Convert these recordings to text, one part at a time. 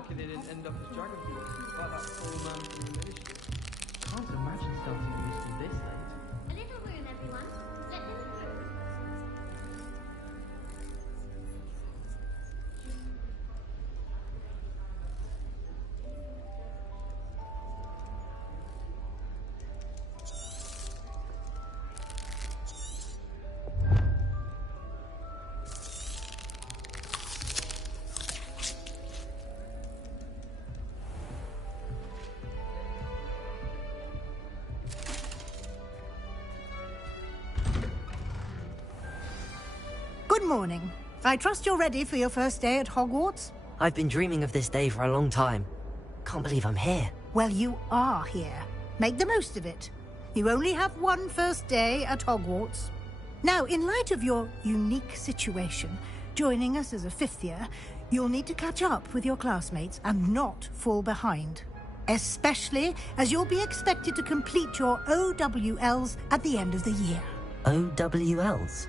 lucky they didn't end up as dragon people, like that poor man from the ministry. Can't imagine starting a mystery this late. A little room, everyone. Let them through. Good morning. I trust you're ready for your first day at Hogwarts? I've been dreaming of this day for a long time. Can't believe I'm here. Well, you are here. Make the most of it. You only have one first day at Hogwarts. Now, in light of your unique situation, joining us as a fifth year, you'll need to catch up with your classmates and not fall behind. Especially as you'll be expected to complete your OWLs at the end of the year. OWLs?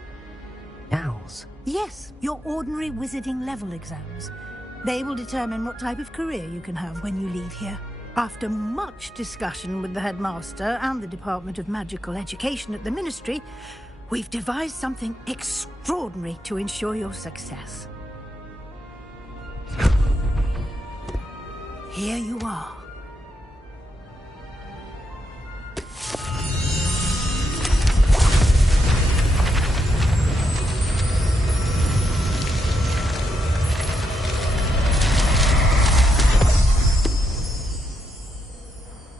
Owls? Yes, your ordinary wizarding level exams. They will determine what type of career you can have when you leave here. After much discussion with the headmaster and the Department of Magical Education at the Ministry, we've devised something extraordinary to ensure your success. Here you are.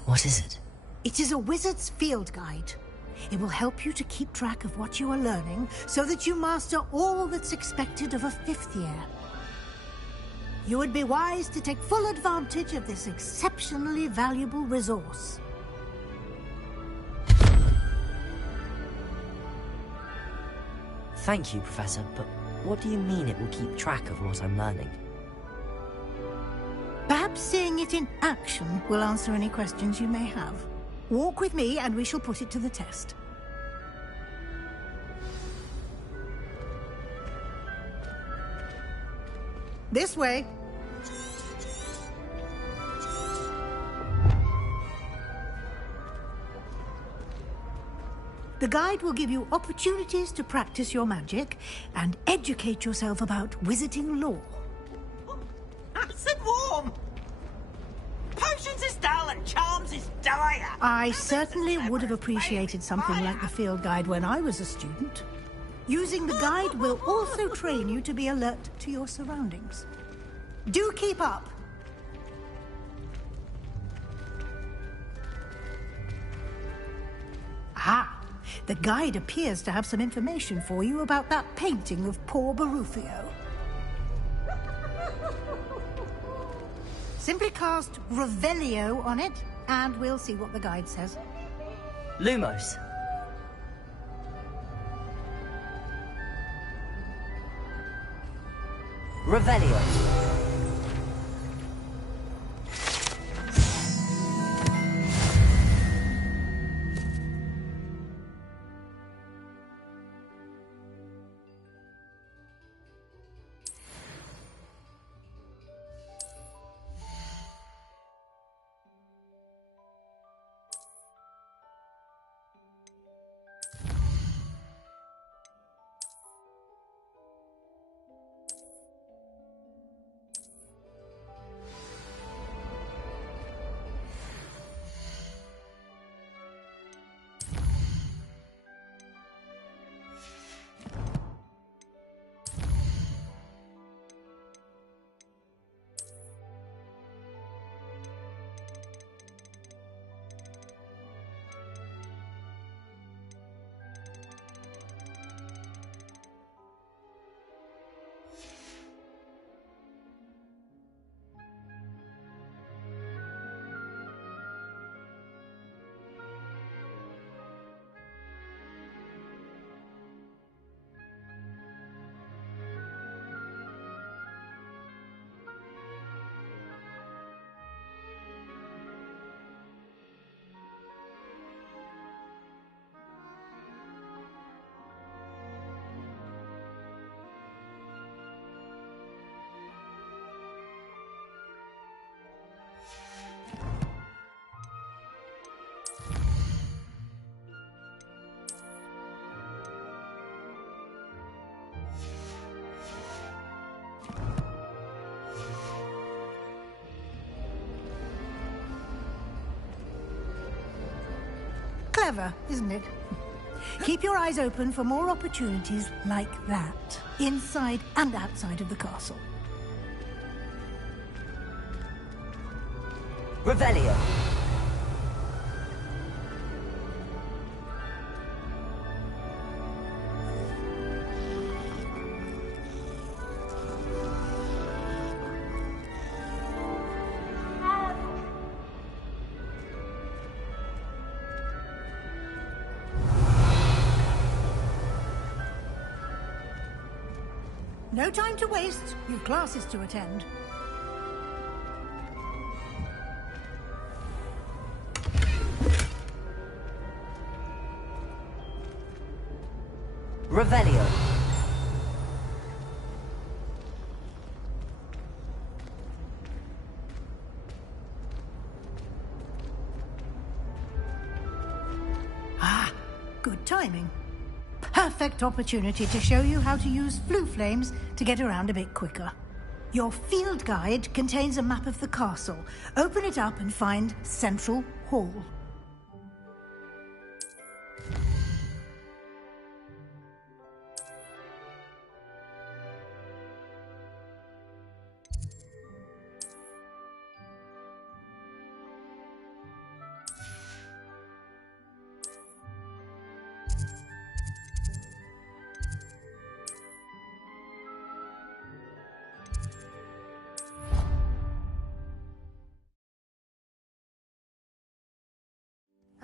What is it? It is a wizard's field guide. It will help you to keep track of what you are learning so that you master all that's expected of a fifth year. You would be wise to take full advantage of this exceptionally valuable resource. Thank you, Professor, but what do you mean it will keep track of what I'm learning? Perhaps seeing it in action will answer any questions you may have. Walk with me and we shall put it to the test. This way. The guide will give you opportunities to practice your magic and educate yourself about wizarding lore. Nice and warm. Potions is dull and charms is dire. I certainly would have appreciated something like the field guide when I was a student. Using the guide will also train you to be alert to your surroundings. Do keep up. Ah, the guide appears to have some information for you about that painting of poor Barufio. Simply cast Revelio on it, and we'll see what the guide says. Lumos. Revelio. Clever, isn't it? Keep your eyes open for more opportunities like that, inside and outside of the castle. Revelio. No time to waste. You've classes to attend. Revelio. Ah, good timing. Perfect opportunity to show you how to use flue flames to get around a bit quicker. Your field guide contains a map of the castle. Open it up and find Central Hall.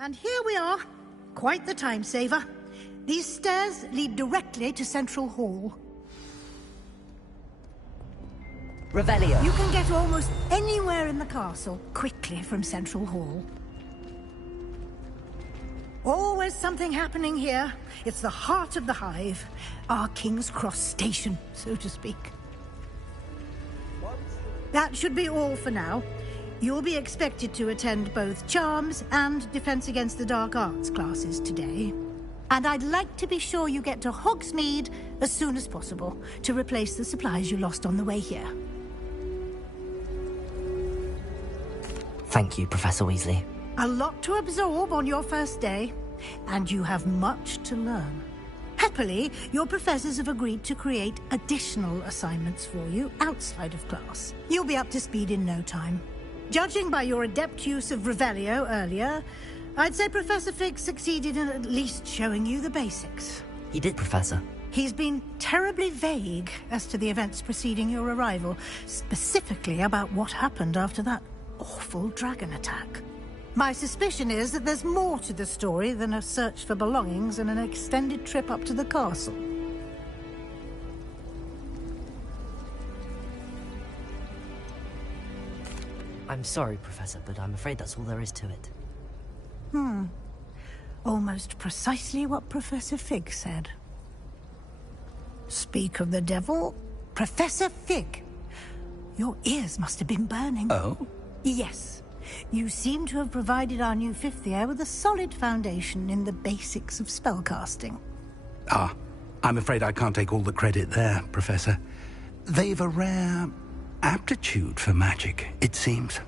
And here we are. Quite the time saver. These stairs lead directly to Central Hall. Revelio. You can get almost anywhere in the castle quickly from Central Hall. Always something happening here. It's the heart of the hive. Our King's Cross station, so to speak. That should be all for now. You'll be expected to attend both Charms and Defense Against the Dark Arts classes today. And I'd like to be sure you get to Hogsmeade as soon as possible to replace the supplies you lost on the way here. Thank you, Professor Weasley. A lot to absorb on your first day, and you have much to learn. Happily, your professors have agreed to create additional assignments for you outside of class. You'll be up to speed in no time. Judging by your adept use of Revelio earlier, I'd say Professor Fig succeeded in at least showing you the basics. He did, Professor. He's been terribly vague as to the events preceding your arrival, specifically about what happened after that awful dragon attack. My suspicion is that there's more to the story than a search for belongings and an extended trip up to the castle. I'm sorry, Professor, but I'm afraid that's all there is to it. Almost precisely what Professor Fig said. Speak of the devil, Professor Fig. Your ears must have been burning. Oh? Yes. You seem to have provided our new fifth year with a solid foundation in the basics of spellcasting. Ah, I'm afraid I can't take all the credit there, Professor. They've a rare aptitude for magic, it seems.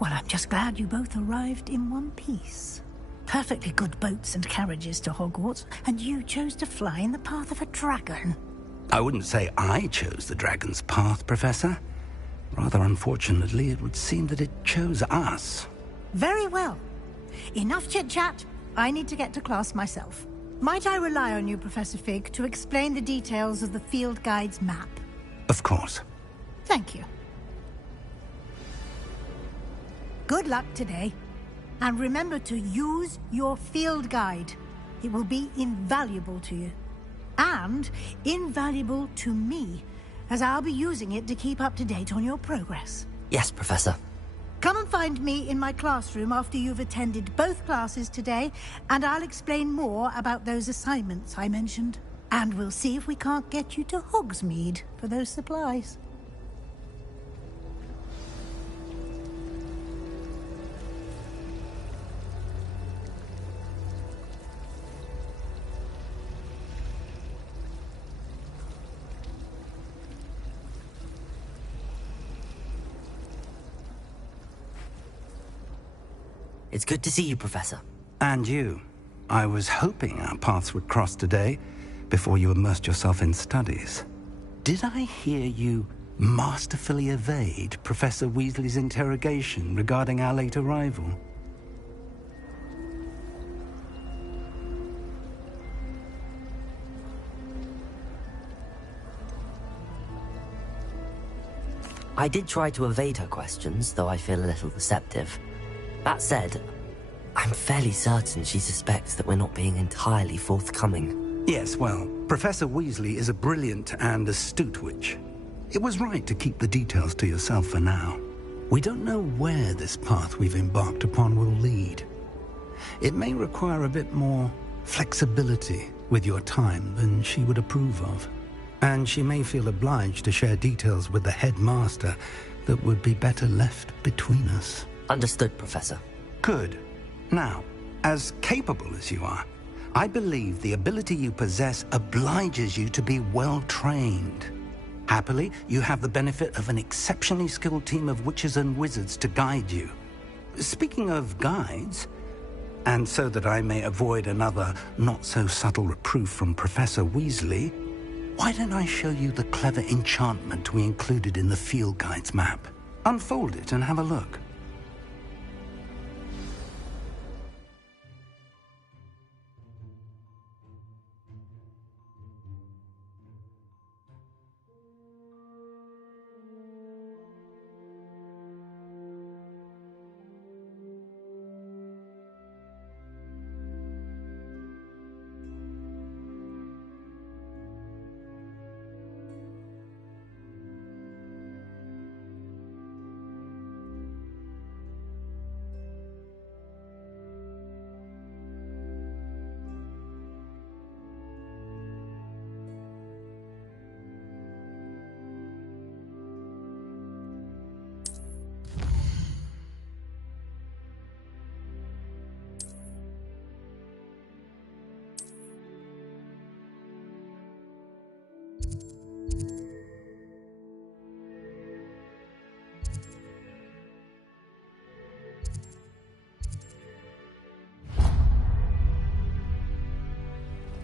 Well, I'm just glad you both arrived in one piece. Perfectly good boats and carriages to Hogwarts, and you chose to fly in the path of a dragon. I wouldn't say I chose the dragon's path, Professor. Rather unfortunately, it would seem that it chose us. Very well. Enough chit-chat. I need to get to class myself. Might I rely on you, Professor Fig, to explain the details of the field guide's map? Of course. Thank you. Good luck today. And remember to use your field guide. It will be invaluable to you. And invaluable to me, as I'll be using it to keep up to date on your progress. Yes, Professor. Come and find me in my classroom after you've attended both classes today, and I'll explain more about those assignments I mentioned. And we'll see if we can't get you to Hogsmeade for those supplies. It's good to see you, Professor. And you. I was hoping our paths would cross today, before you immersed yourself in studies. Did I hear you masterfully evade Professor Weasley's interrogation regarding our late arrival? I did try to evade her questions, though I feel a little receptive. That said, I'm fairly certain she suspects that we're not being entirely forthcoming. Yes, well, Professor Weasley is a brilliant and astute witch. It was right to keep the details to yourself for now. We don't know where this path we've embarked upon will lead. It may require a bit more flexibility with your time than she would approve of. And she may feel obliged to share details with the headmaster that would be better left between us. Understood, Professor. Good. Now, as capable as you are, I believe the ability you possess obliges you to be well-trained. Happily, you have the benefit of an exceptionally skilled team of witches and wizards to guide you. Speaking of guides, and so that I may avoid another not-so-subtle reproof from Professor Weasley, why don't I show you the clever enchantment we included in the field guide's map? Unfold it and have a look.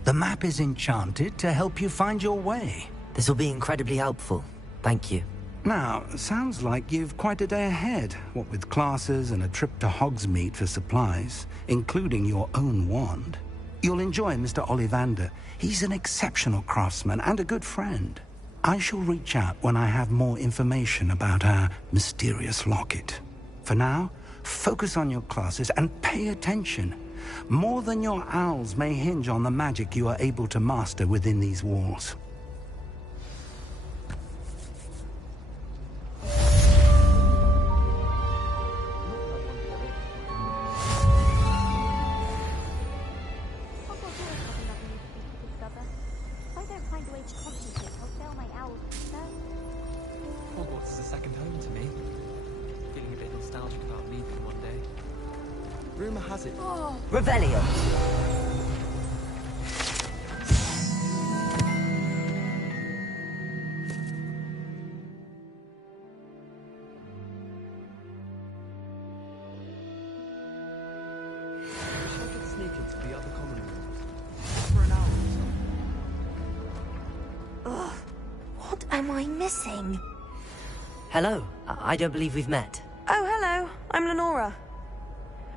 The map is enchanted to help you find your way. This will be incredibly helpful. Thank you. Now, sounds like you've quite a day ahead, what with classes and a trip to Hogsmeade for supplies, including your own wand. You'll enjoy Mr. Ollivander. He's an exceptional craftsman and a good friend. I shall reach out when I have more information about our mysterious locket. For now, focus on your classes and pay attention. More than your owls may hinge on the magic you are able to master within these walls. Hogwarts is a second home to me. Feeling a bit nostalgic about leaving one day. Rumor has it. Revelio! Wish I could sneak into the other common room. For an hour or so. Ugh. What am I missing? Hello. I don't believe we've met. Oh, hello. I'm Lenora.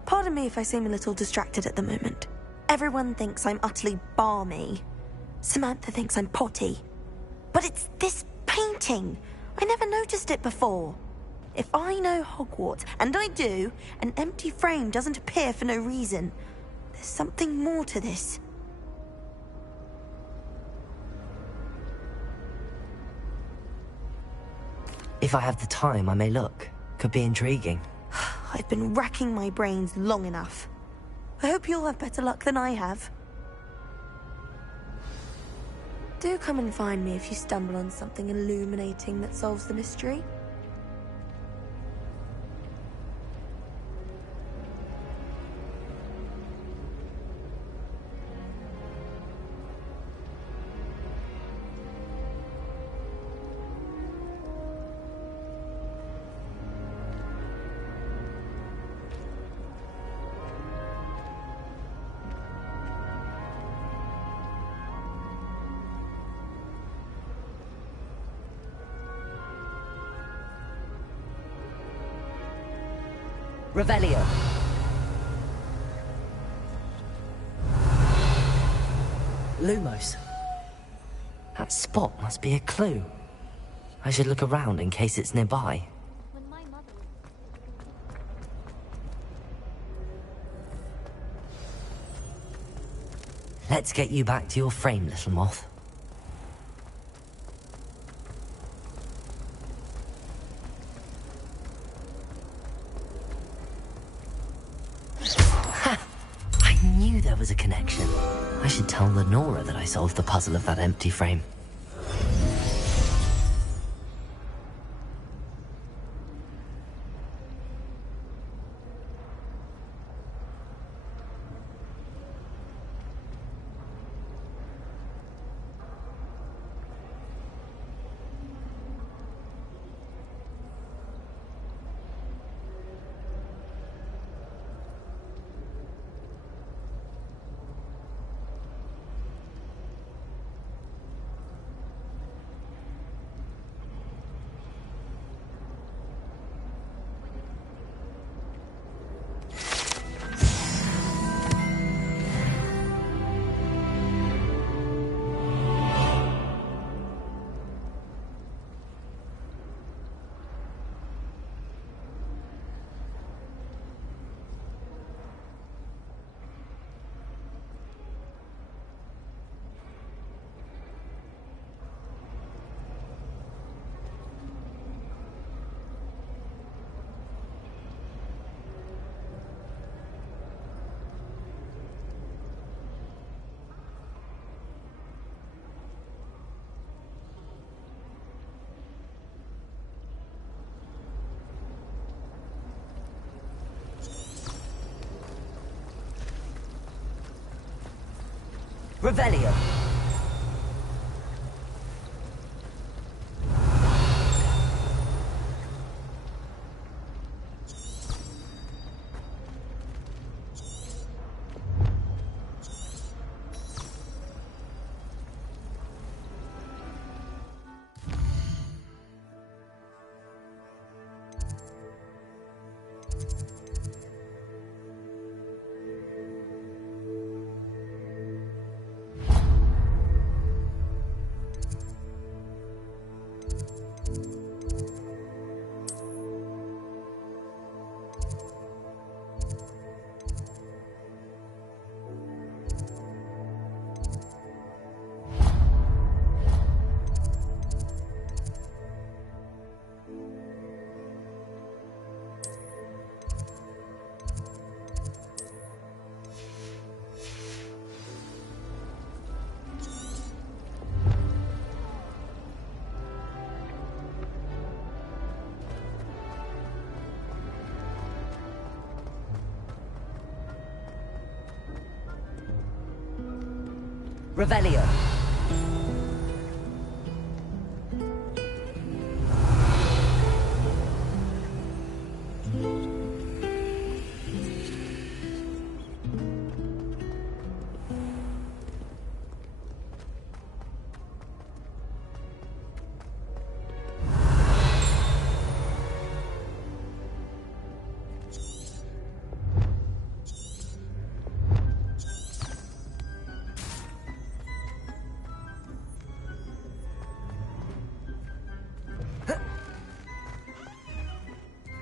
Pardon me if I seem a little distracted at the moment. Everyone thinks I'm utterly balmy. Samantha thinks I'm potty. But it's this painting. I never noticed it before. If I know Hogwarts, and I do, an empty frame doesn't appear for no reason. There's something more to this. If I have the time, I may look. Could be intriguing. I've been racking my brains long enough. I hope you'll have better luck than I have. Do come and find me if you stumble on something illuminating that solves the mystery. Revelio. Lumos. That spot must be a clue. I should look around in case it's nearby. When my mother Let's get you back to your frame, little moth. Ha! I knew there was a connection. I should tell Lenora that I solved the puzzle of that empty frame. Revelio. Revelio.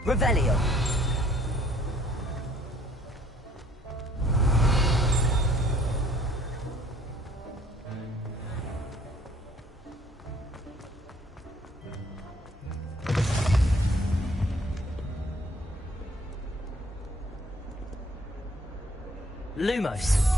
Revelio. Lumos.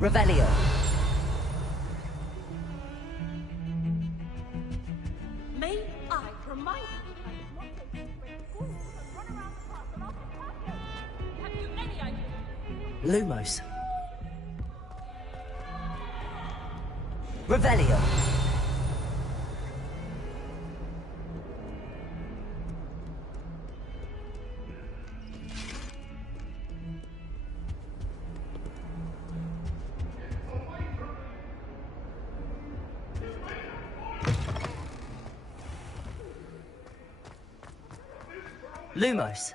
Revelio. May I remind you that it's not safe to bring fools and run around the castle after patio? Have you any idea? Lumos. Revelio. Lumos.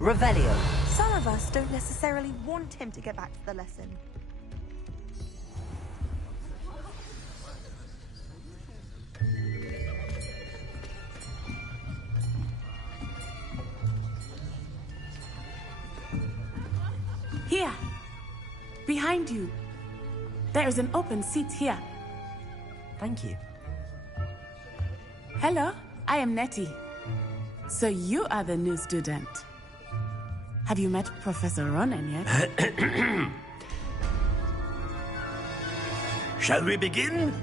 Revelio. Some of us don't necessarily want him to get back to the lesson. Here. Behind you. There is an open seat here. Thank you. Hello, I am Nettie. So you are the new student. Have you met Professor Ronan yet? Shall we begin?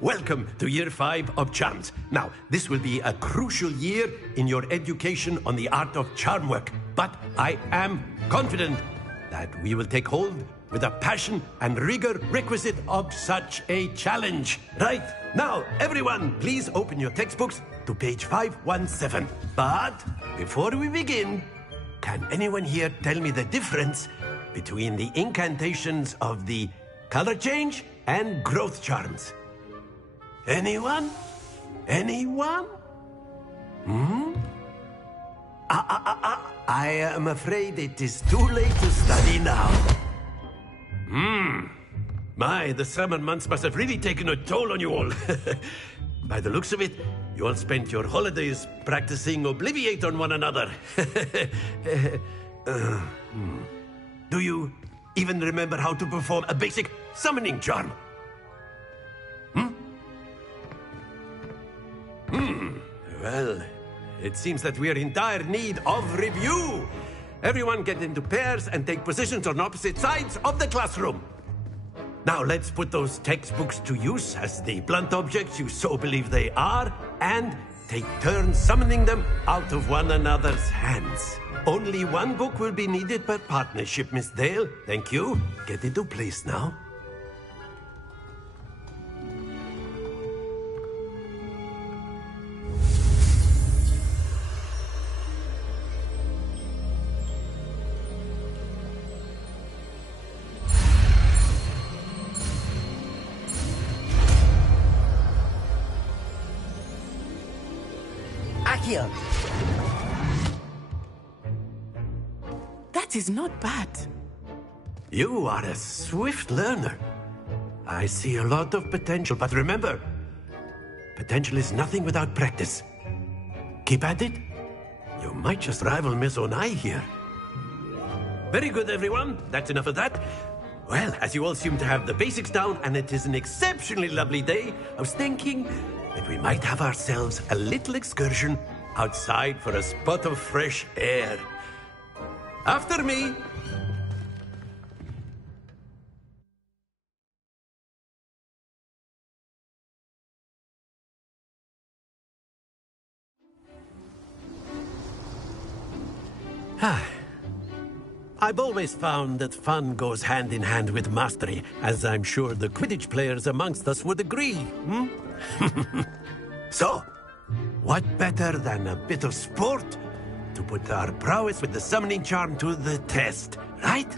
Welcome to Year 5 of Charms. Now, this will be a crucial year in your education on the art of charm work, but I am confident that we will take hold with the passion and rigor requisite of such a challenge. Right, now, everyone, please open your textbooks to page 517. But before we begin, can anyone here tell me the difference between the incantations of the color change and growth charms? Anyone? Anyone? I am afraid it is too late to study now. My, the summer months must have really taken a toll on you all. By the looks of it, you all spent your holidays practicing Obliviate on one another. Do you even remember how to perform a basic summoning charm? Well, it seems that we are in dire need of review. Everyone get into pairs and take positions on opposite sides of the classroom. Now let's put those textbooks to use as the blunt objects you so believe they are, and take turns summoning them out of one another's hands. Only one book will be needed per partnership, Miss Dale. Thank you. Get into place now. Accio! That is not bad. You are a swift learner. I see a lot of potential, but remember, potential is nothing without practice. Keep at it. You might just rival Miss Onai here. Very good, everyone. That's enough of that. Well, as you all seem to have the basics down, and it is an exceptionally lovely day, I was thinking that we might have ourselves a little excursion outside for a spot of fresh air. After me. I've always found that fun goes hand in hand with mastery, as I'm sure the Quidditch players amongst us would agree. So, what better than a bit of sport to put our prowess with the summoning charm to the test, right?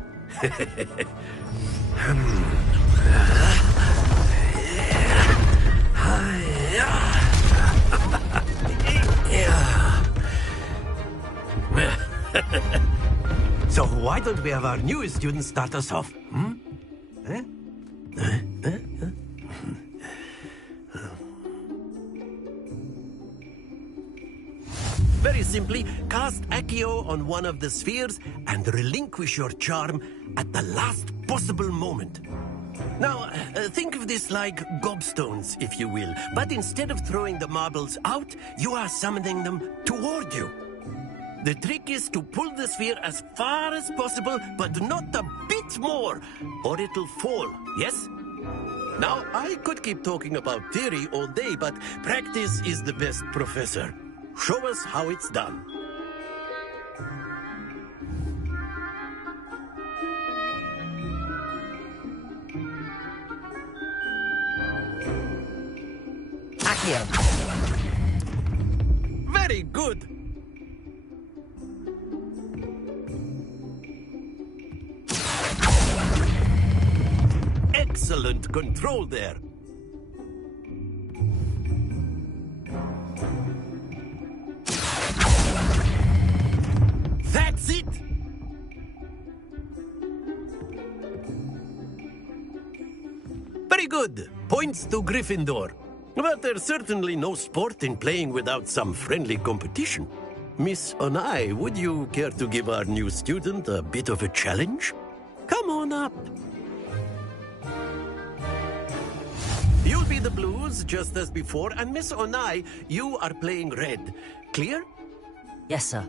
So why don't we have our newest student start us off? Very simply, cast Accio on one of the spheres and relinquish your charm at the last possible moment. Now, think of this like gobstones, if you will, but instead of throwing the marbles out, you are summoning them toward you. The trick is to pull the sphere as far as possible, but not a bit more, or it'll fall, yes? Now, I could keep talking about theory all day, but practice is the best professor. Show us how it's done. Accio! Very good! Excellent control there. That's it! Very good. Points to Gryffindor. But there's certainly no sport in playing without some friendly competition. Miss Onai, would you care to give our new student a bit of a challenge? Come on up. You'll be the blues, just as before, and Miss Onai, you are playing red. Clear? Yes, sir.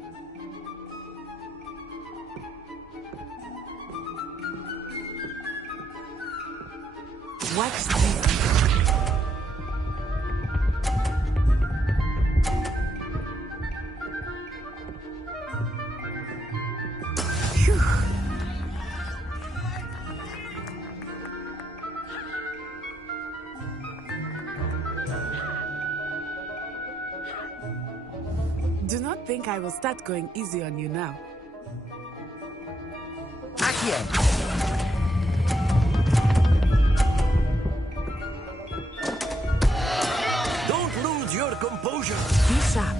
What's this? Do not think I will start going easy on you now. Accio! Don't lose your composure. Be sharp.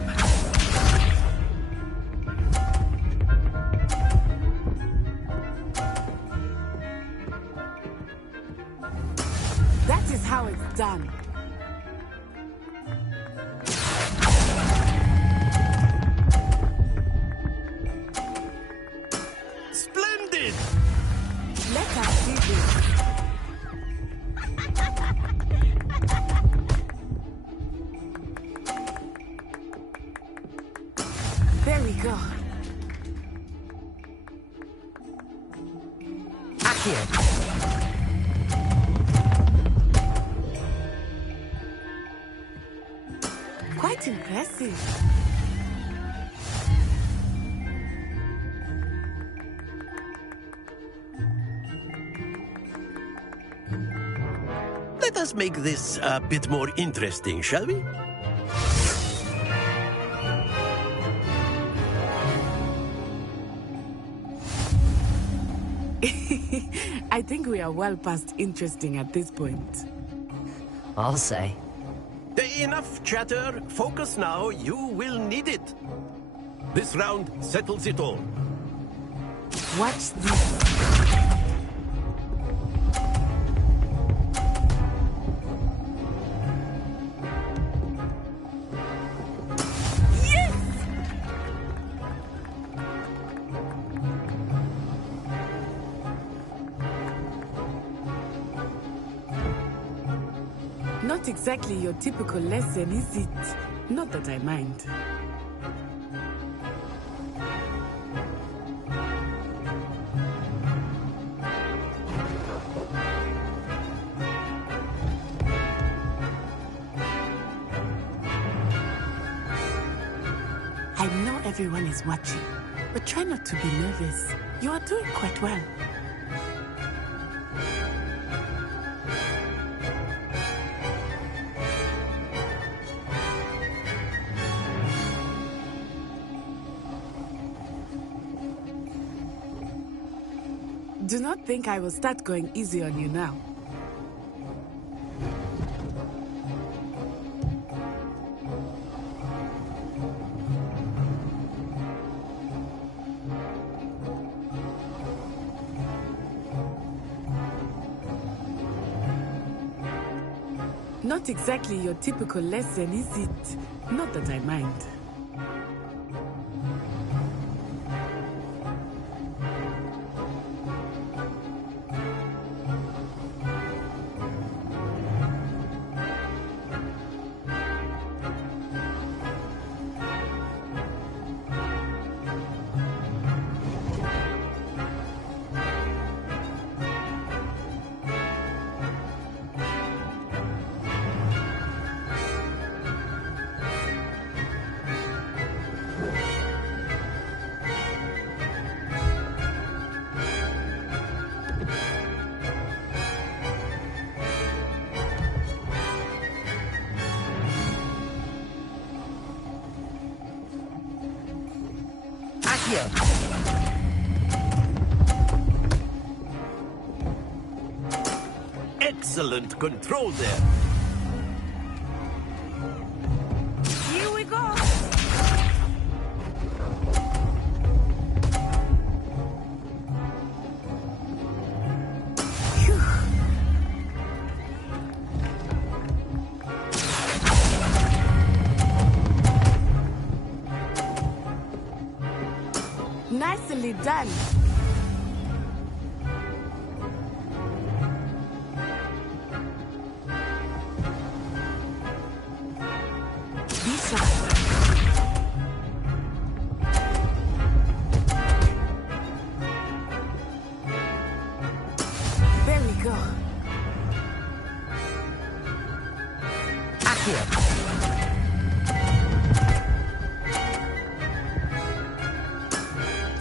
That is how it's done. Splendid! Let us see this. There we go. Accio! Quite impressive. Let us make this a bit more interesting, shall we? I think we are well past interesting at this point. I'll say. Enough chatter. Focus now. You will need it. This round settles it all. Watch this. Not exactly your typical lesson, is it? Not that I mind. I know everyone is watching, but try not to be nervous. You are doing quite well. Do not think I will start going easy on you now. Not exactly your typical lesson, is it? Not that I mind. Excellent control there. Here we go. Phew. Nicely done. There we go.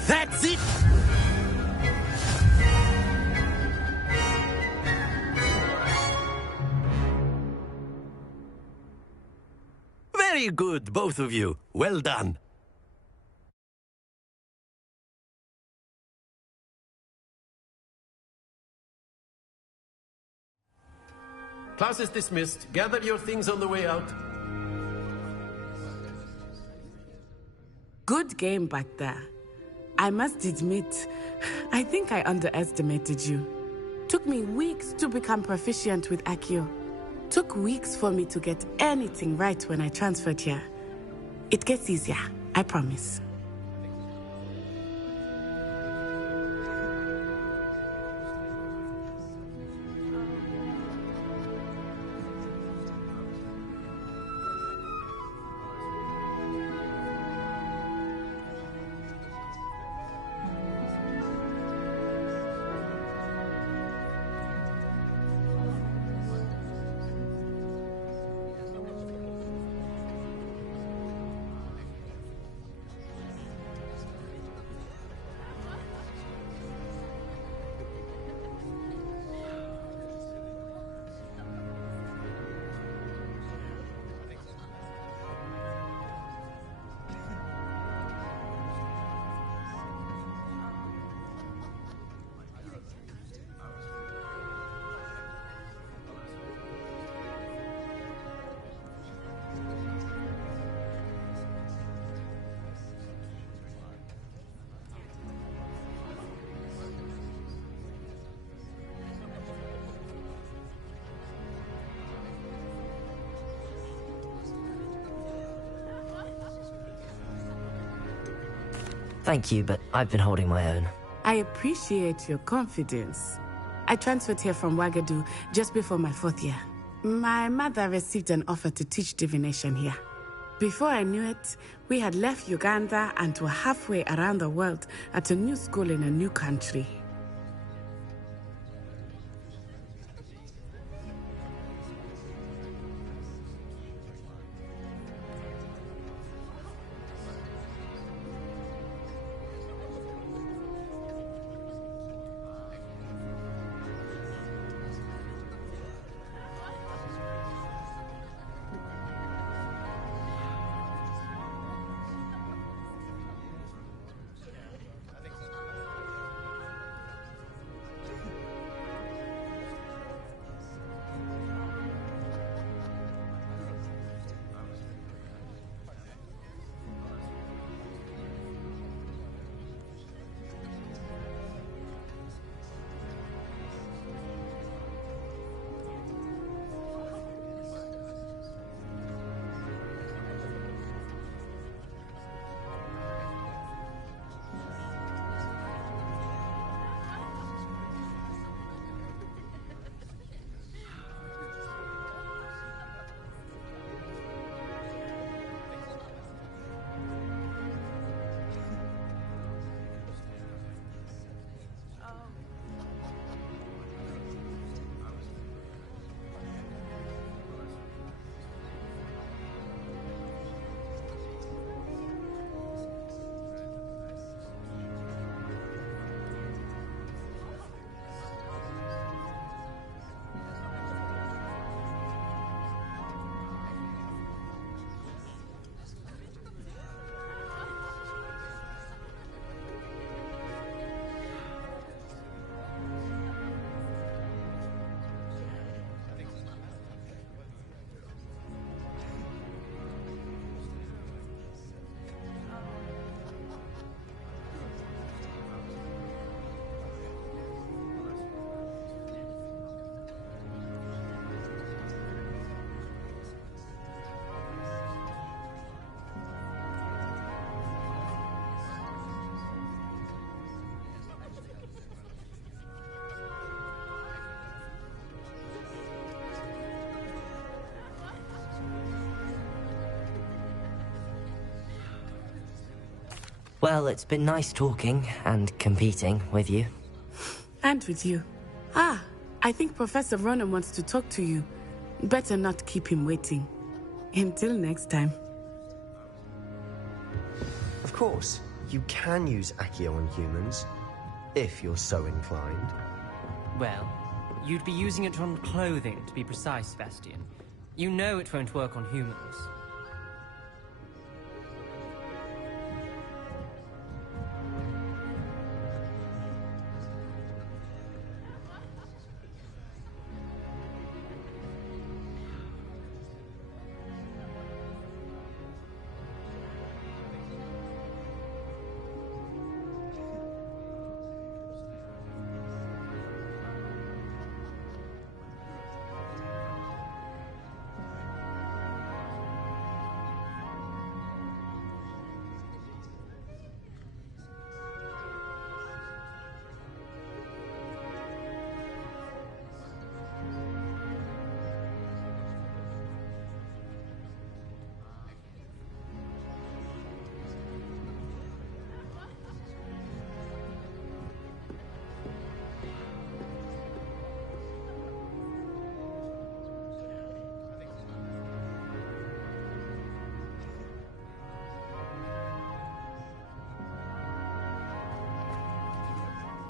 That's it! Very good, both of you. Well done. Class is dismissed. Gather your things on the way out. Good game back there. I must admit, I think I underestimated you. Took me weeks to become proficient with Accio. Took weeks for me to get anything right when I transferred here. It gets easier, I promise. Thank you, but I've been holding my own. I appreciate your confidence. I transferred here from Wagadu just before my 4th year. My mother received an offer to teach divination here. Before I knew it, we had left Uganda and were halfway around the world at a new school in a new country. Well, it's been nice talking and competing with you. And with you. Ah, I think Professor Ronan wants to talk to you. Better not keep him waiting. Until next time. Of course, you can use Accio on humans, if you're so inclined. Well, you'd be using it on clothing, to be precise, Sebastian. You know it won't work on humans.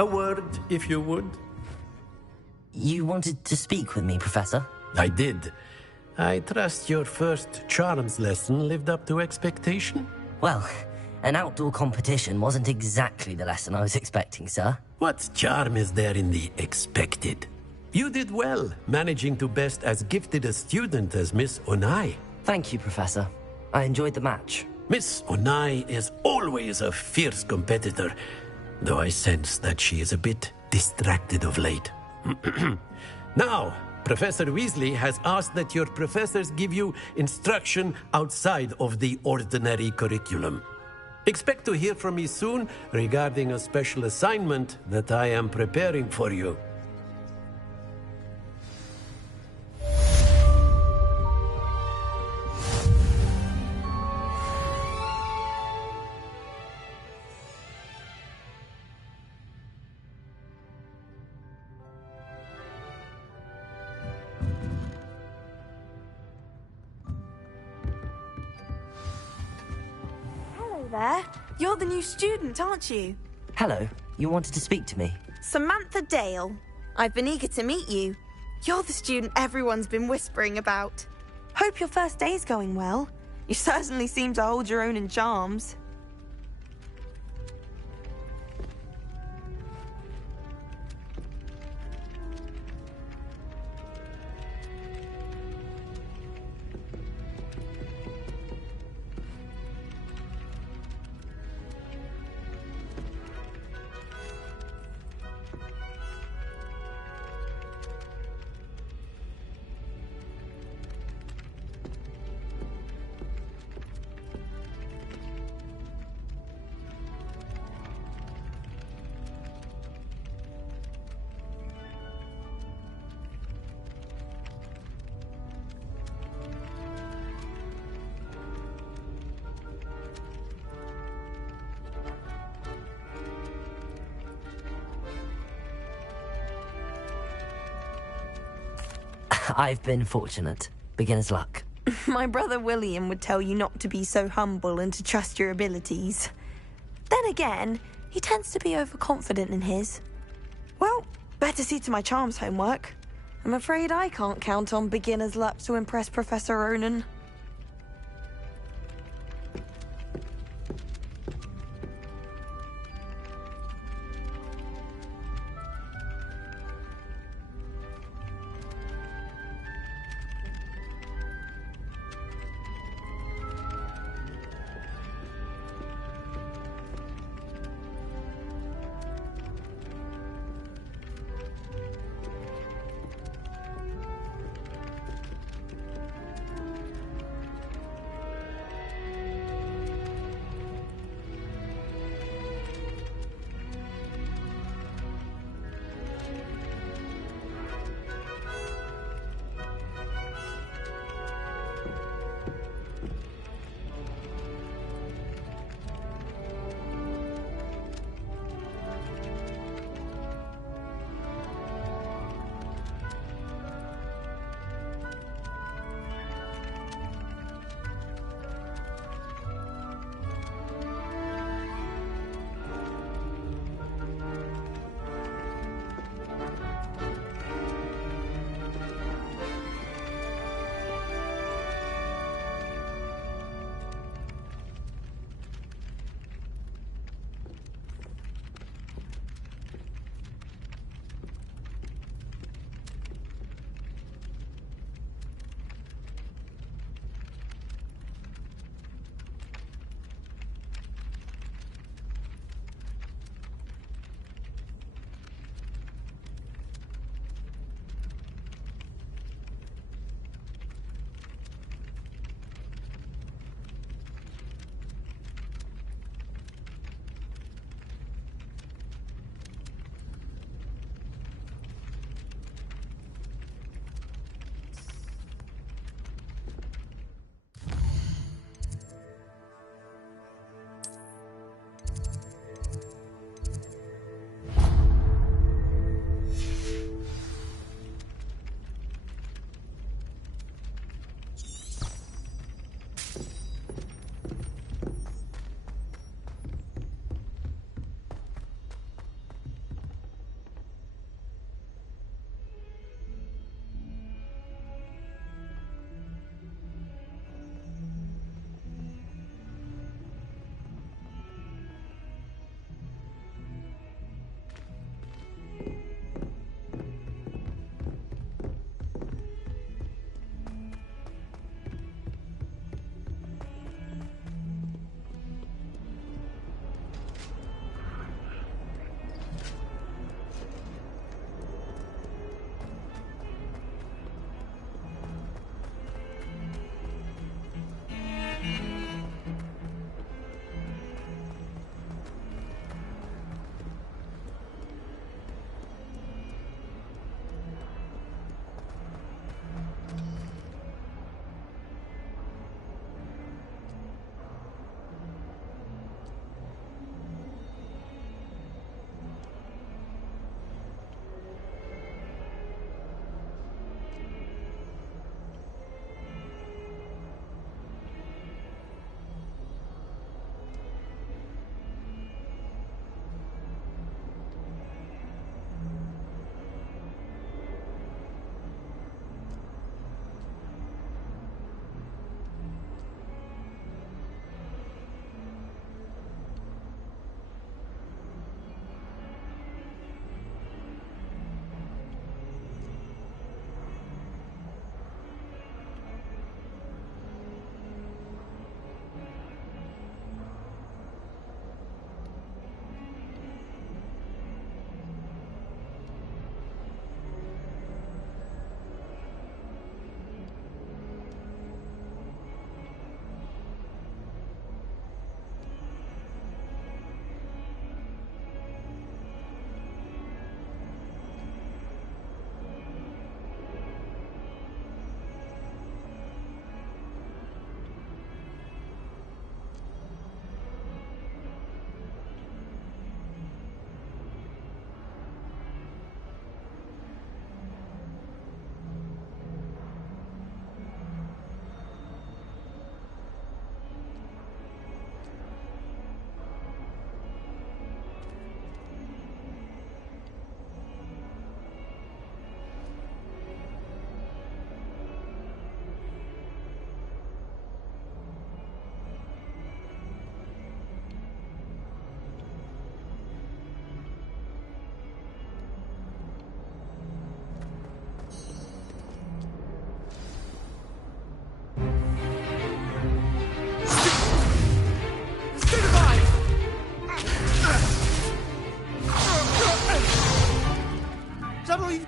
A word, if you would. You wanted to speak with me, Professor? I did. I trust your first charms lesson lived up to expectation? Well, an outdoor competition wasn't exactly the lesson I was expecting, sir. What charm is there in the expected? You did well, managing to best as gifted a student as Miss Onai. Thank you, Professor. I enjoyed the match. Miss Onai is always a fierce competitor, though I sense that she is a bit distracted of late. Now, Professor Weasley has asked that your professors give you instruction outside of the ordinary curriculum. Expect to hear from me soon regarding a special assignment that I am preparing for you. There. You're the new student, aren't you? Hello, you wanted to speak to me? Samantha Dale. I've been eager to meet you. You're the student everyone's been whispering about. Hope your first day's going well. You certainly seem to hold your own in charms. I've been fortunate. Beginner's luck. My brother William would tell you not to be so humble and to trust your abilities. Then again, he tends to be overconfident in his. Well, better see to my charms homework. I'm afraid I can't count on beginner's luck to impress Professor Ronan.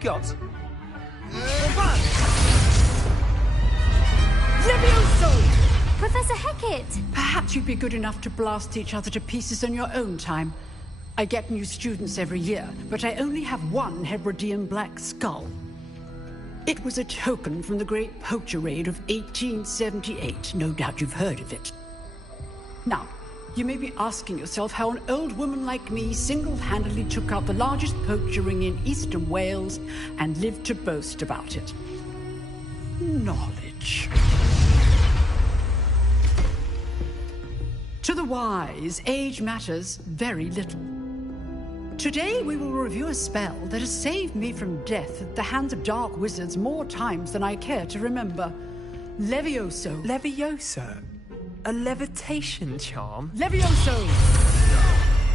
you've got? Levioso! Professor Hecat! Perhaps you'd be good enough to blast each other to pieces in your own time. I get new students every year, but I only have one Hebridean black skull. It was a token from the Great Poacher Raid of 1878. No doubt you've heard of it. Now, you may be asking yourself how an old woman like me single-handedly took out the largest poacher ring in eastern Wales and lived to boast about it. Knowledge. To the wise, age matters very little. Today we will review a spell that has saved me from death at the hands of dark wizards more times than I care to remember. Levioso. Levioso? A levitation charm? Levioso!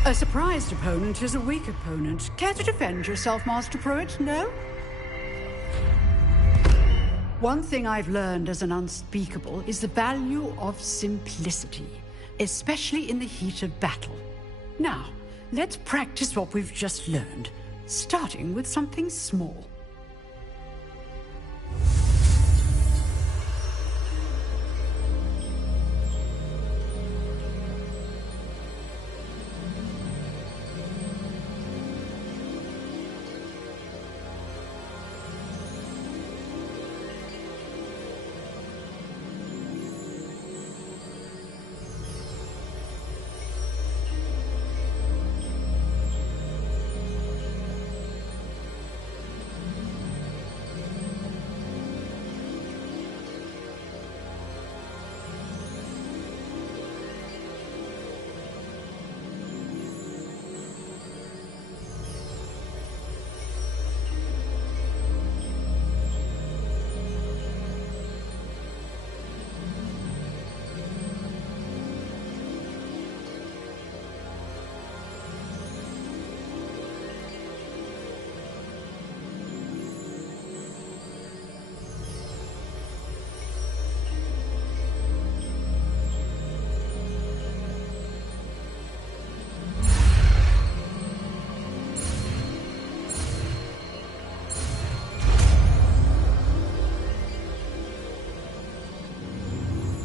A surprised opponent is a weak opponent. Care to defend yourself, Master Pruitt? No? One thing I've learned as an unspeakable is the value of simplicity, especially in the heat of battle. Now, let's practice what we've just learned, starting with something small.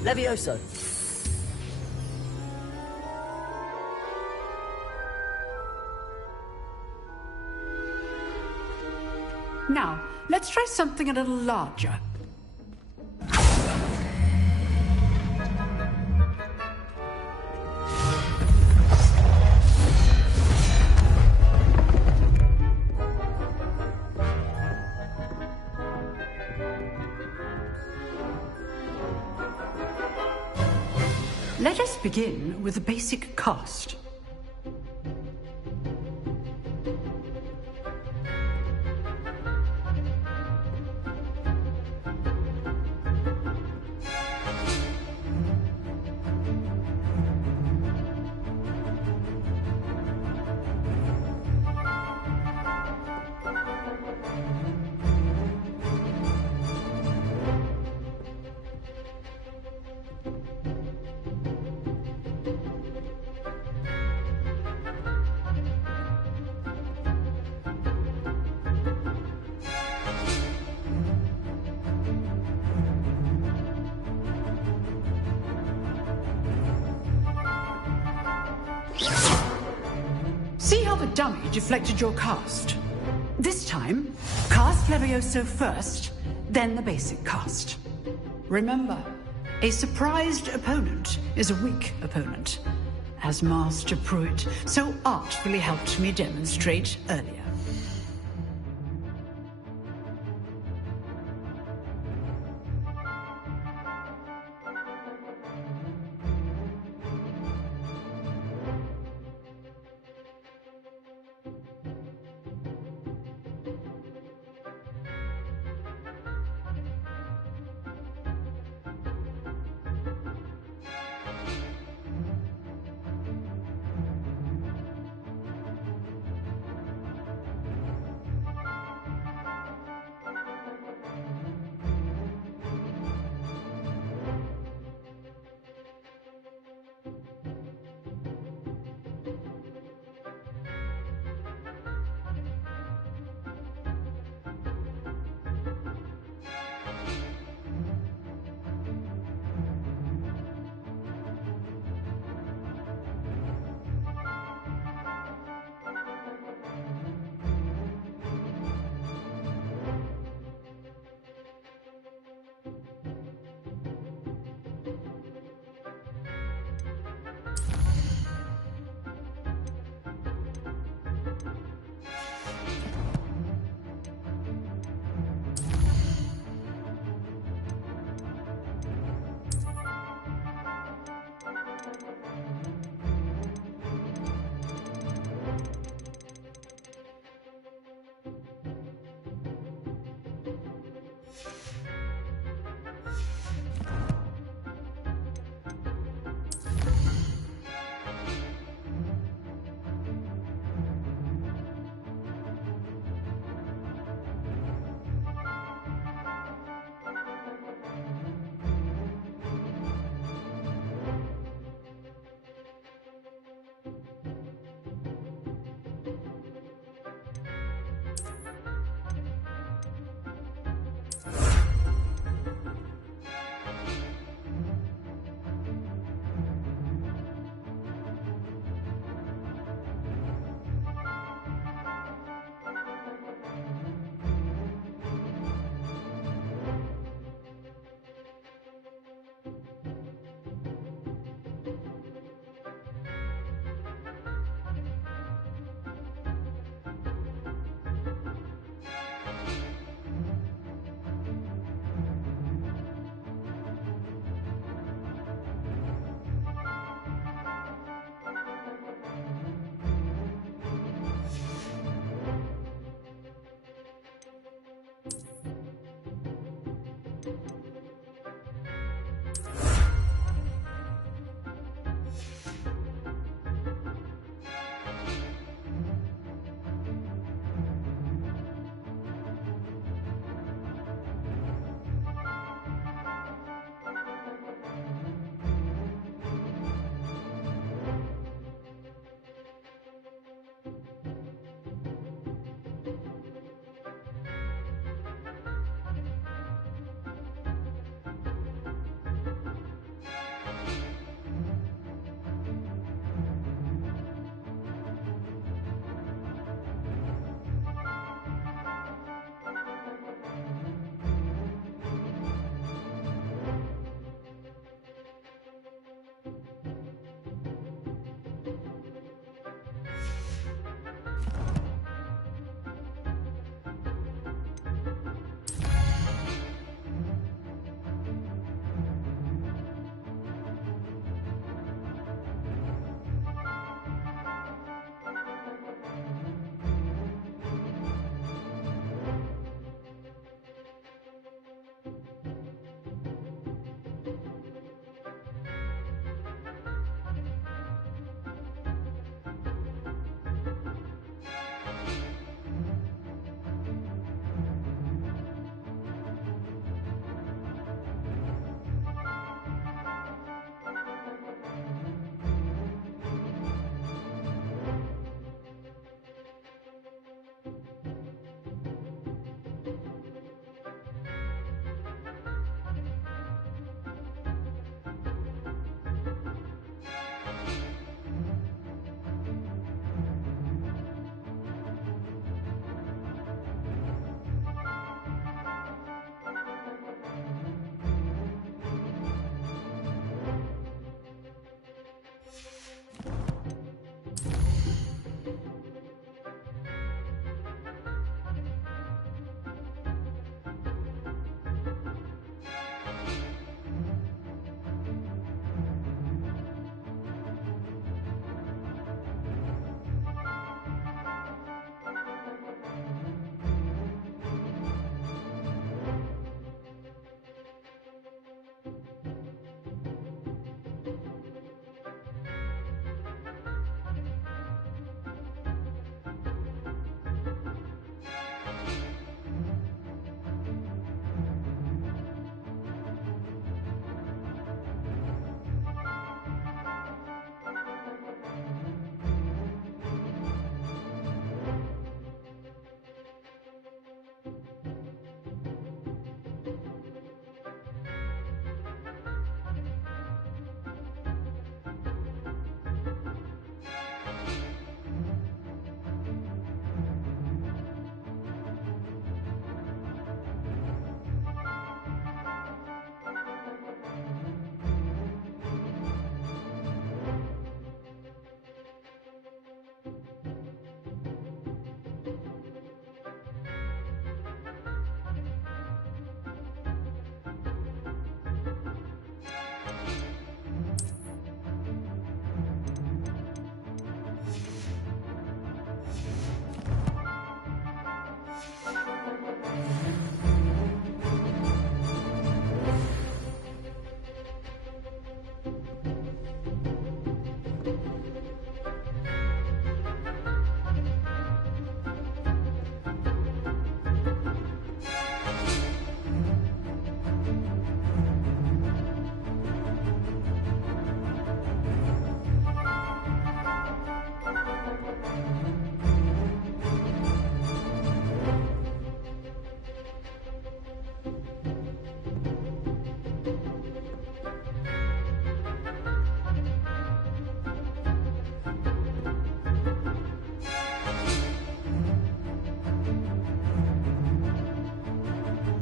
Levioso! Now, let's try something a little larger. Let us begin with the basic cast. See how the dummy deflected your cast? This time, cast Levioso first, then the basic cast. Remember, a surprised opponent is a weak opponent, as Master Pruitt so artfully helped me demonstrate earlier.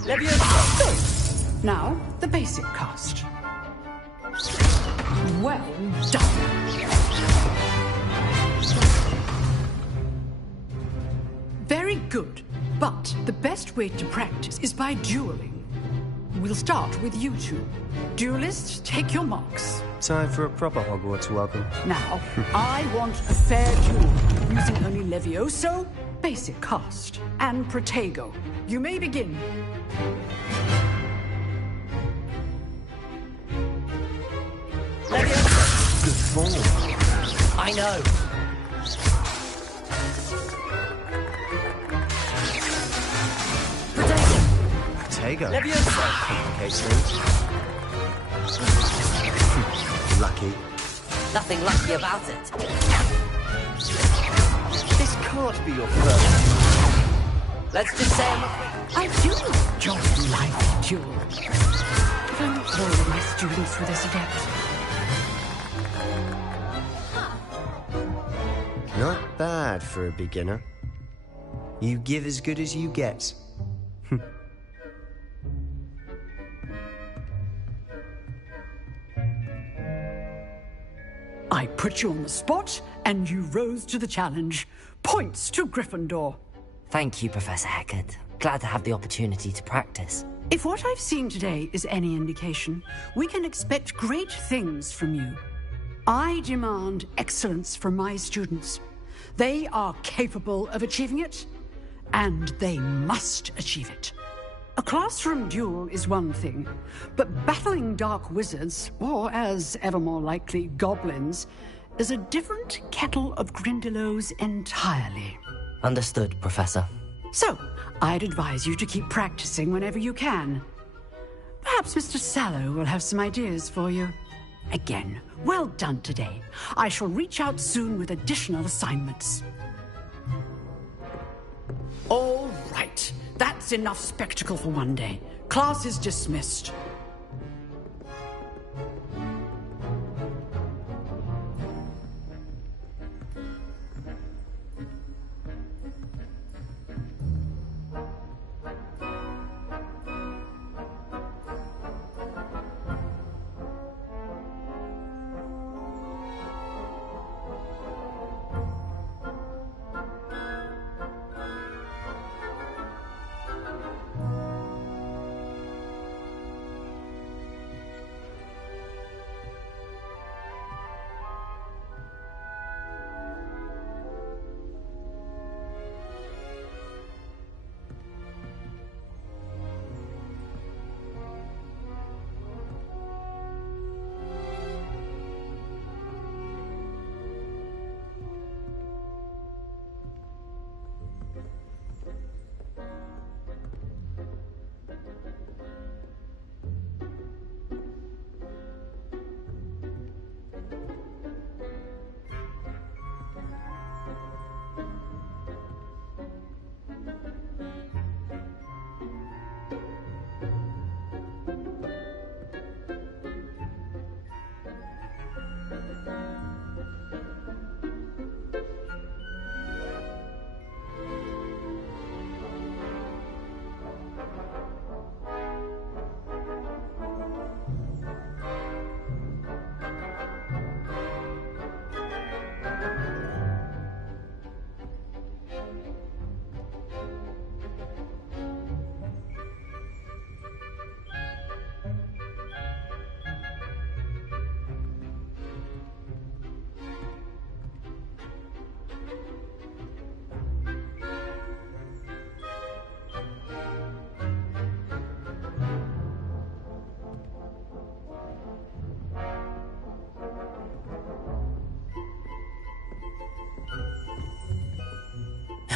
Good. Now, the basic cast. Well done. Very good. But the best way to practice is by dueling. We'll start with you two. Duelists, take your marks. Time for a proper Hogwarts welcome. Now, I want a fair duel, using only Levioso, basic cast, and Protego. You may begin. Levioso! Good form. I know. Protego. Levioso! Okay, sweet. Lucky. Nothing lucky about it. This can't be your first. Let's just say I do enjoy a lively duel. If only all of my students were this adept. Not bad for a beginner. You give as good as you get. I put you on the spot, and you rose to the challenge. Points to Gryffindor. Thank you, Professor Hecat. Glad to have the opportunity to practice. If what I've seen today is any indication, we can expect great things from you. I demand excellence from my students. They are capable of achieving it, and they must achieve it. A classroom duel is one thing, but battling dark wizards, or as ever more likely, goblins, is a different kettle of Grindylows entirely. Understood, Professor. So, I'd advise you to keep practicing whenever you can. Perhaps Mr. Sallow will have some ideas for you. Again, well done today. I shall reach out soon with additional assignments. All right. That's enough spectacle for one day. Class is dismissed.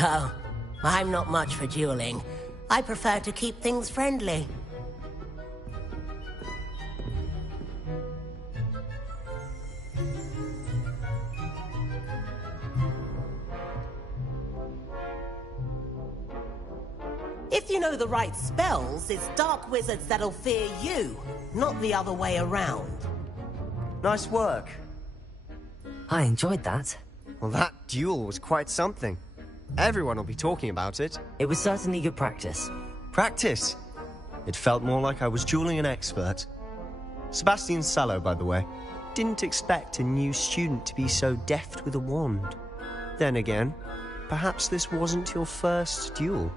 Oh, I'm not much for dueling. I prefer to keep things friendly. If you know the right spells, it's dark wizards that'll fear you, not the other way around. Nice work. I enjoyed that. Well, that duel was quite something. Everyone will be talking about it. It was certainly good practice. Practice? It felt more like I was dueling an expert. Sebastian Sallow, by the way. Didn't expect a new student to be so deft with a wand. Then again, perhaps this wasn't your first duel.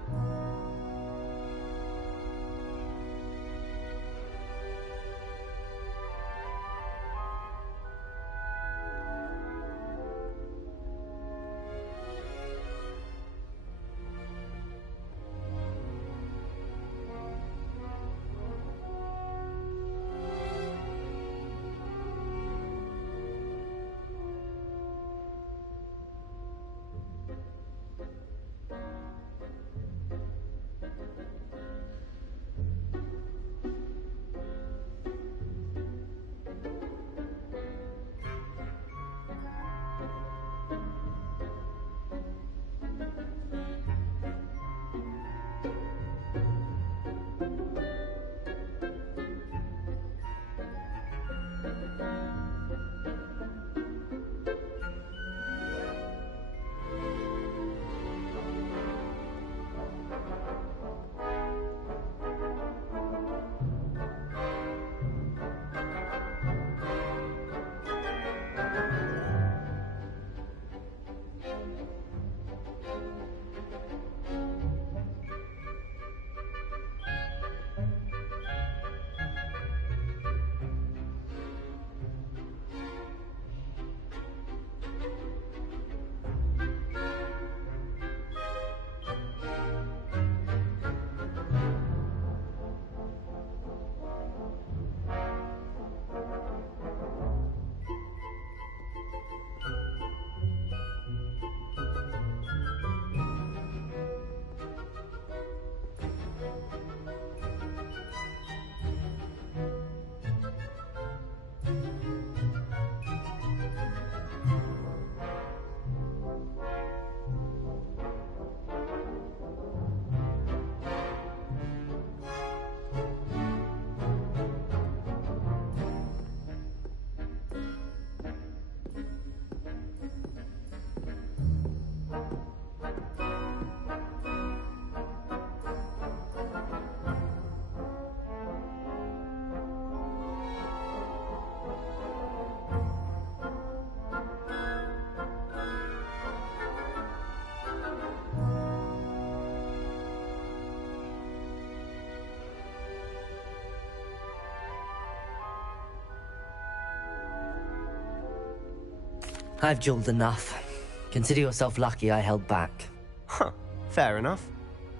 I've dueled enough. Consider yourself lucky I held back. Huh, fair enough.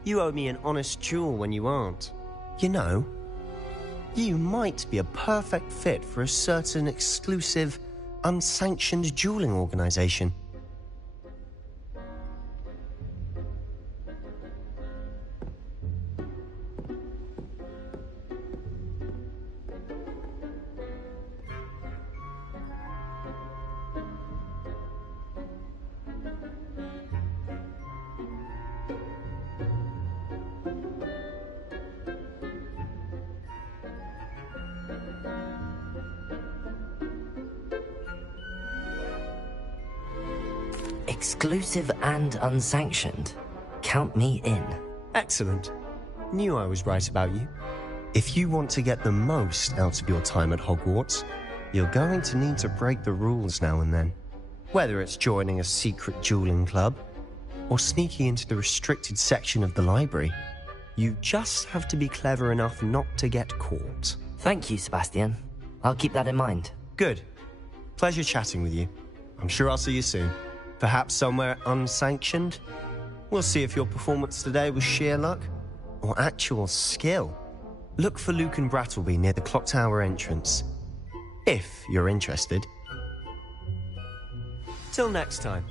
You owe me an honest duel when you aren't. You know, you might be a perfect fit for a certain exclusive, unsanctioned dueling organization. Exclusive and unsanctioned. Count me in. Excellent. Knew I was right about you. If you want to get the most out of your time at Hogwarts, you're going to need to break the rules now and then. Whether it's joining a secret dueling club, or sneaking into the restricted section of the library, you just have to be clever enough not to get caught. Thank you, Sebastian. I'll keep that in mind. Good. Pleasure chatting with you. I'm sure I'll see you soon. Perhaps somewhere unsanctioned? We'll see if your performance today was sheer luck or actual skill. Look for Luke and Brattleby near the clock tower entrance, if you're interested. Till next time.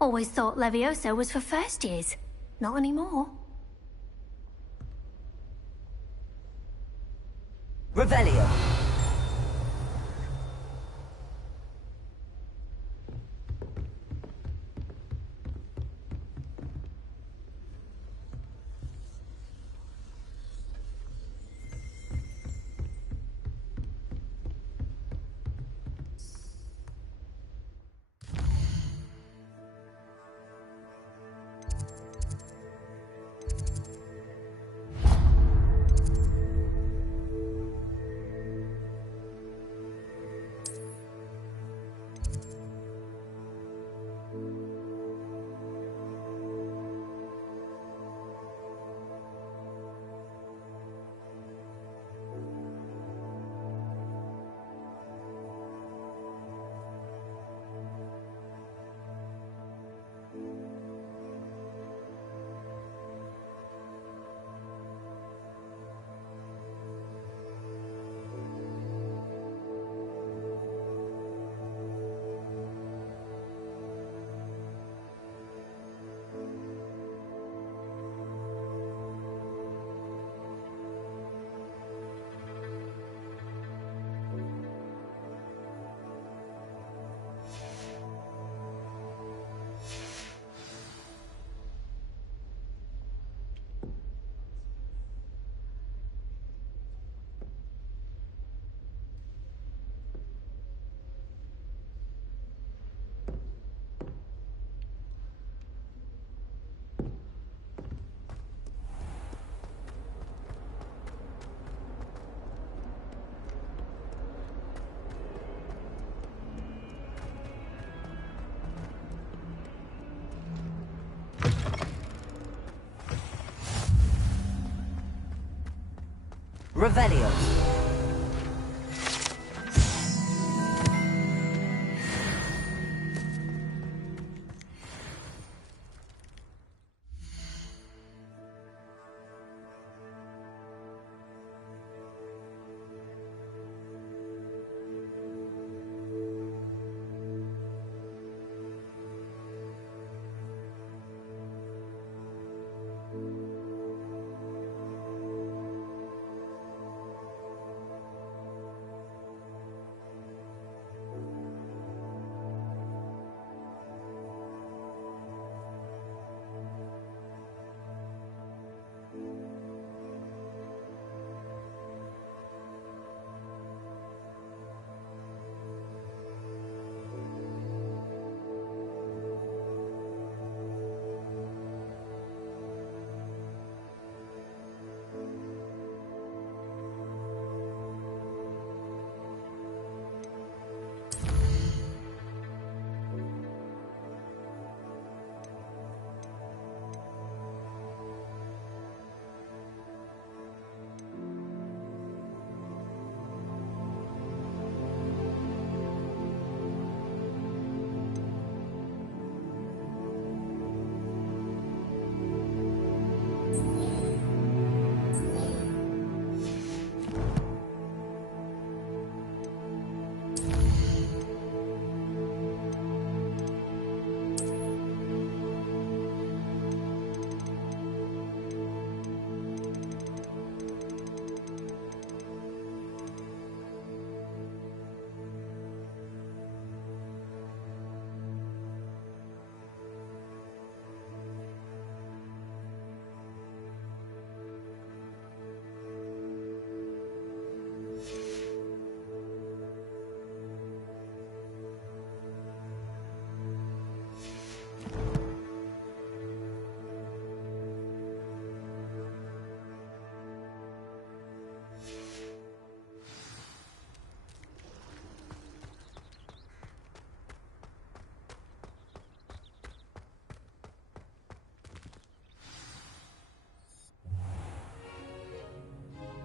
Always thought Leviosa was for first years. Not anymore. Revelio. Revelio.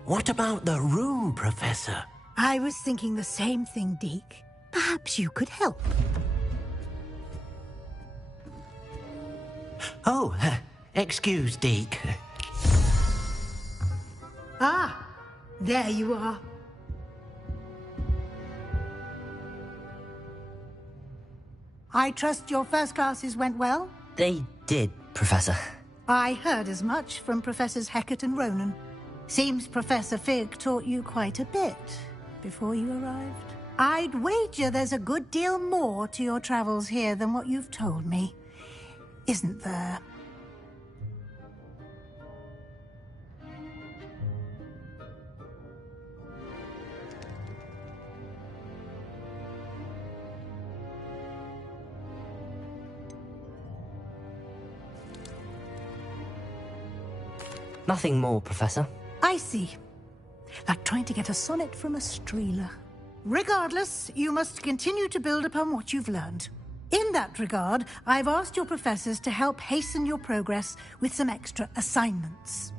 What about the room, Professor? I was thinking the same thing, Deke. Perhaps you could help. Oh, excuse, Deke. Ah, there you are. I trust your first classes went well? They did, Professor. I heard as much from Professors Hecat and Ronan. Seems Professor Fig taught you quite a bit before you arrived. I'd wager there's a good deal more to your travels here than what you've told me. Isn't there? Nothing more, Professor. I see. Like trying to get a sonnet from a streeler. Regardless, you must continue to build upon what you've learned. In that regard, I've asked your professors to help hasten your progress with some extra assignments.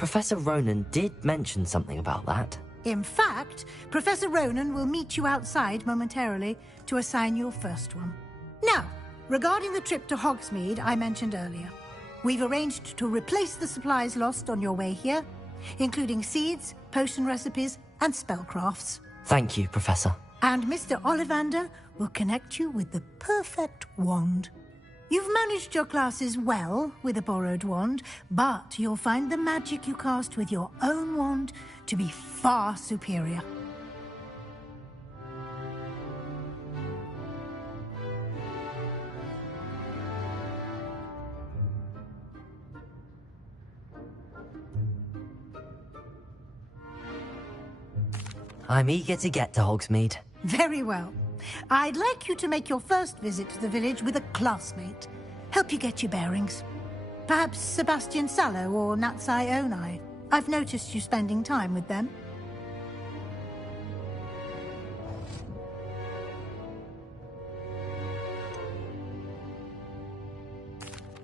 Professor Ronan did mention something about that. In fact, Professor Ronan will meet you outside momentarily to assign your first one. Now, regarding the trip to Hogsmeade I mentioned earlier, we've arranged to replace the supplies lost on your way here, including seeds, potion recipes, and spellcrafts. Thank you, Professor. And Mr. Ollivander will connect you with the perfect wand. You've managed your classes well with a borrowed wand, but you'll find the magic you cast with your own wand to be far superior. I'm eager to get to Hogsmeade. Very well. I'd like you to make your first visit to the village with a classmate. Help you get your bearings. Perhaps Sebastian Sallow or Natsai Onai. I've noticed you spending time with them.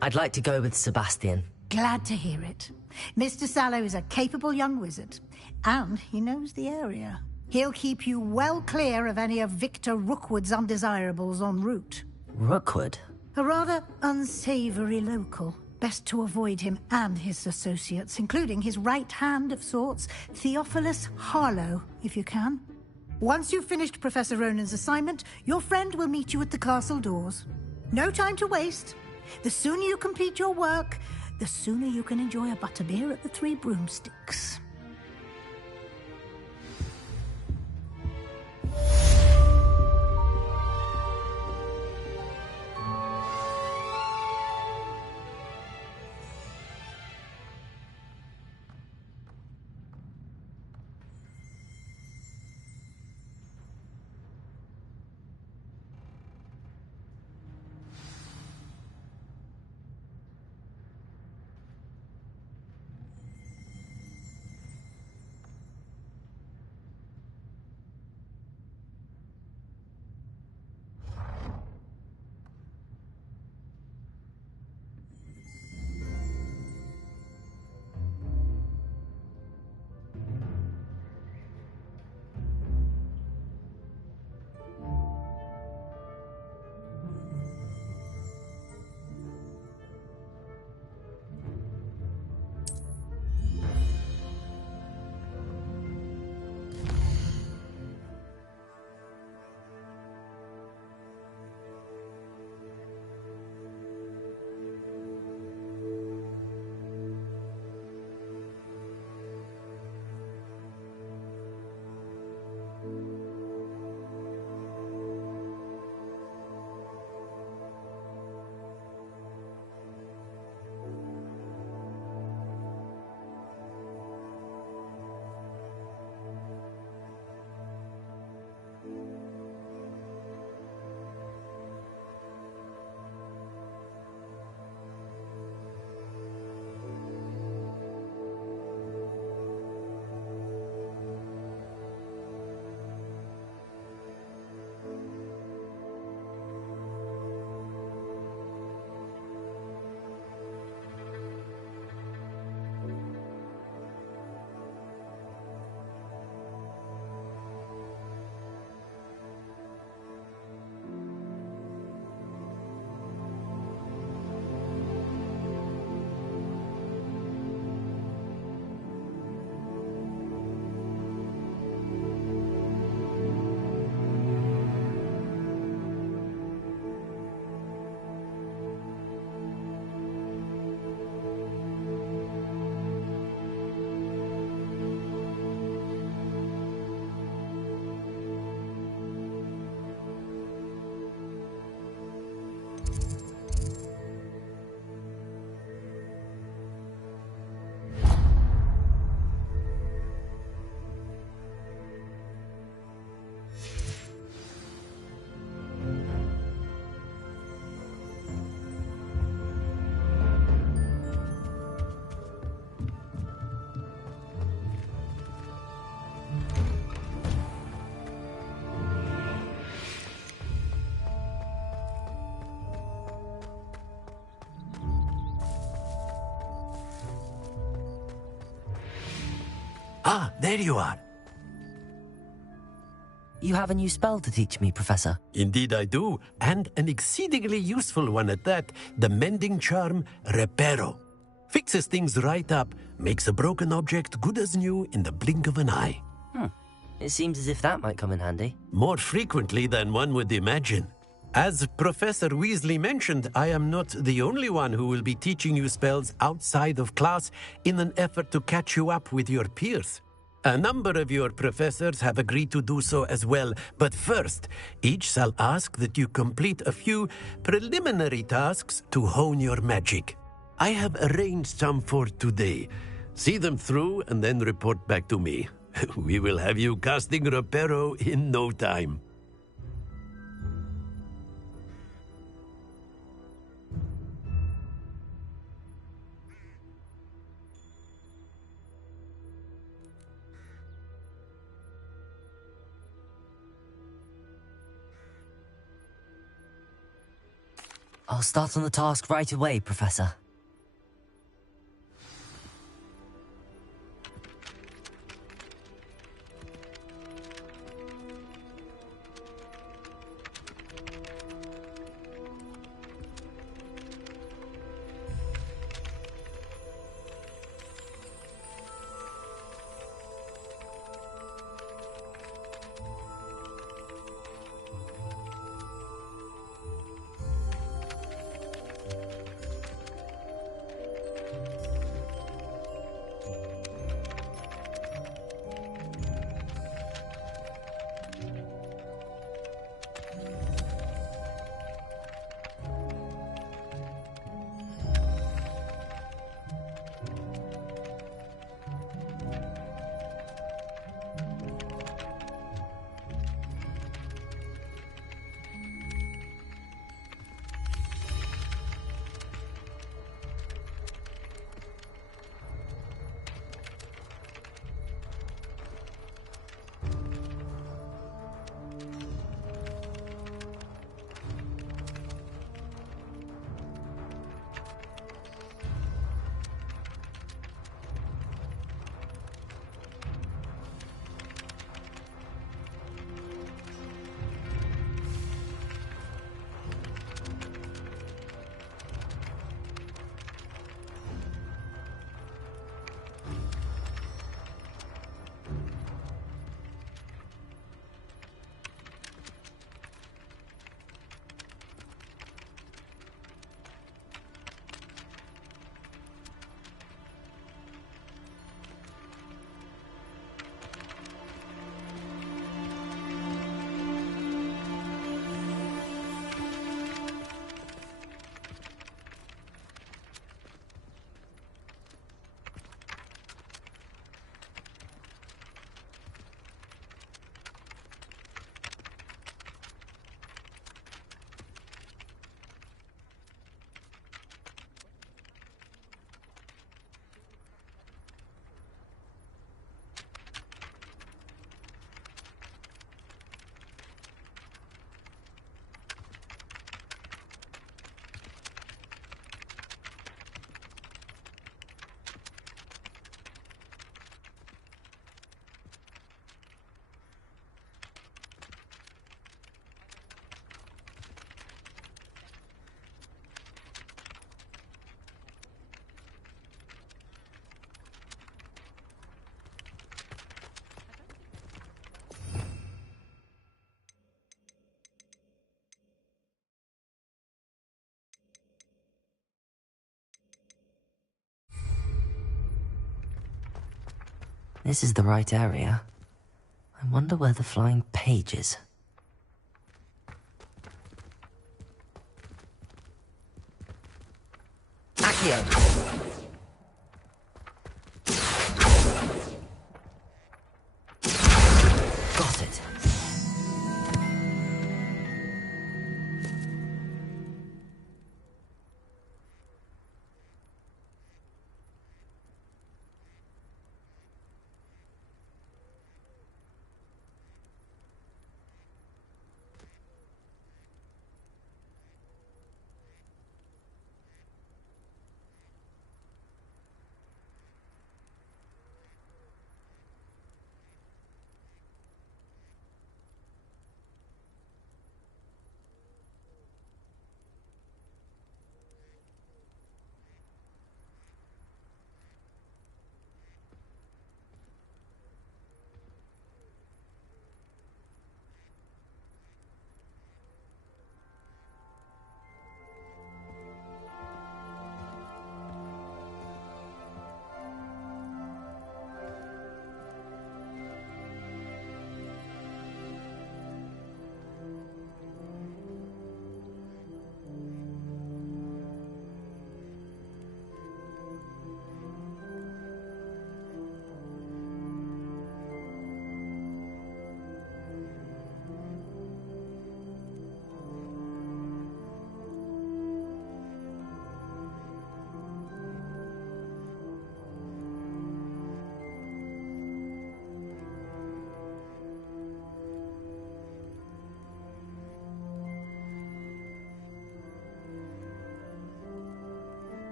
I'd like to go with Sebastian. Glad to hear it. Mr. Sallow is a capable young wizard, and he knows the area. He'll keep you well clear of any of Victor Rookwood's undesirables en route. Rookwood? A rather unsavory local. Best to avoid him and his associates, including his right hand of sorts, Theophilus Harlow, if you can. Once you've finished Professor Ronan's assignment, your friend will meet you at the castle doors. No time to waste. The sooner you complete your work, the sooner you can enjoy a butterbeer at the Three Broomsticks. Ah, there you are. You have a new spell to teach me, Professor. Indeed I do, and an exceedingly useful one at that. The mending charm, Reparo. Fixes things right up, makes a broken object good as new in the blink of an eye. It seems as if that might come in handy. More frequently than one would imagine. As Professor Weasley mentioned, I am not the only one who will be teaching you spells outside of class in an effort to catch you up with your peers. A number of your professors have agreed to do so as well, but first, each shall ask that you complete a few preliminary tasks to hone your magic. I have arranged some for today. See them through and then report back to me. We will have you casting Reparo in no time. I'll start on the task right away, Professor. This is the right area. I wonder where the flying page is. Accio! Got it.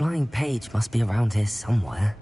flying page must be around here somewhere.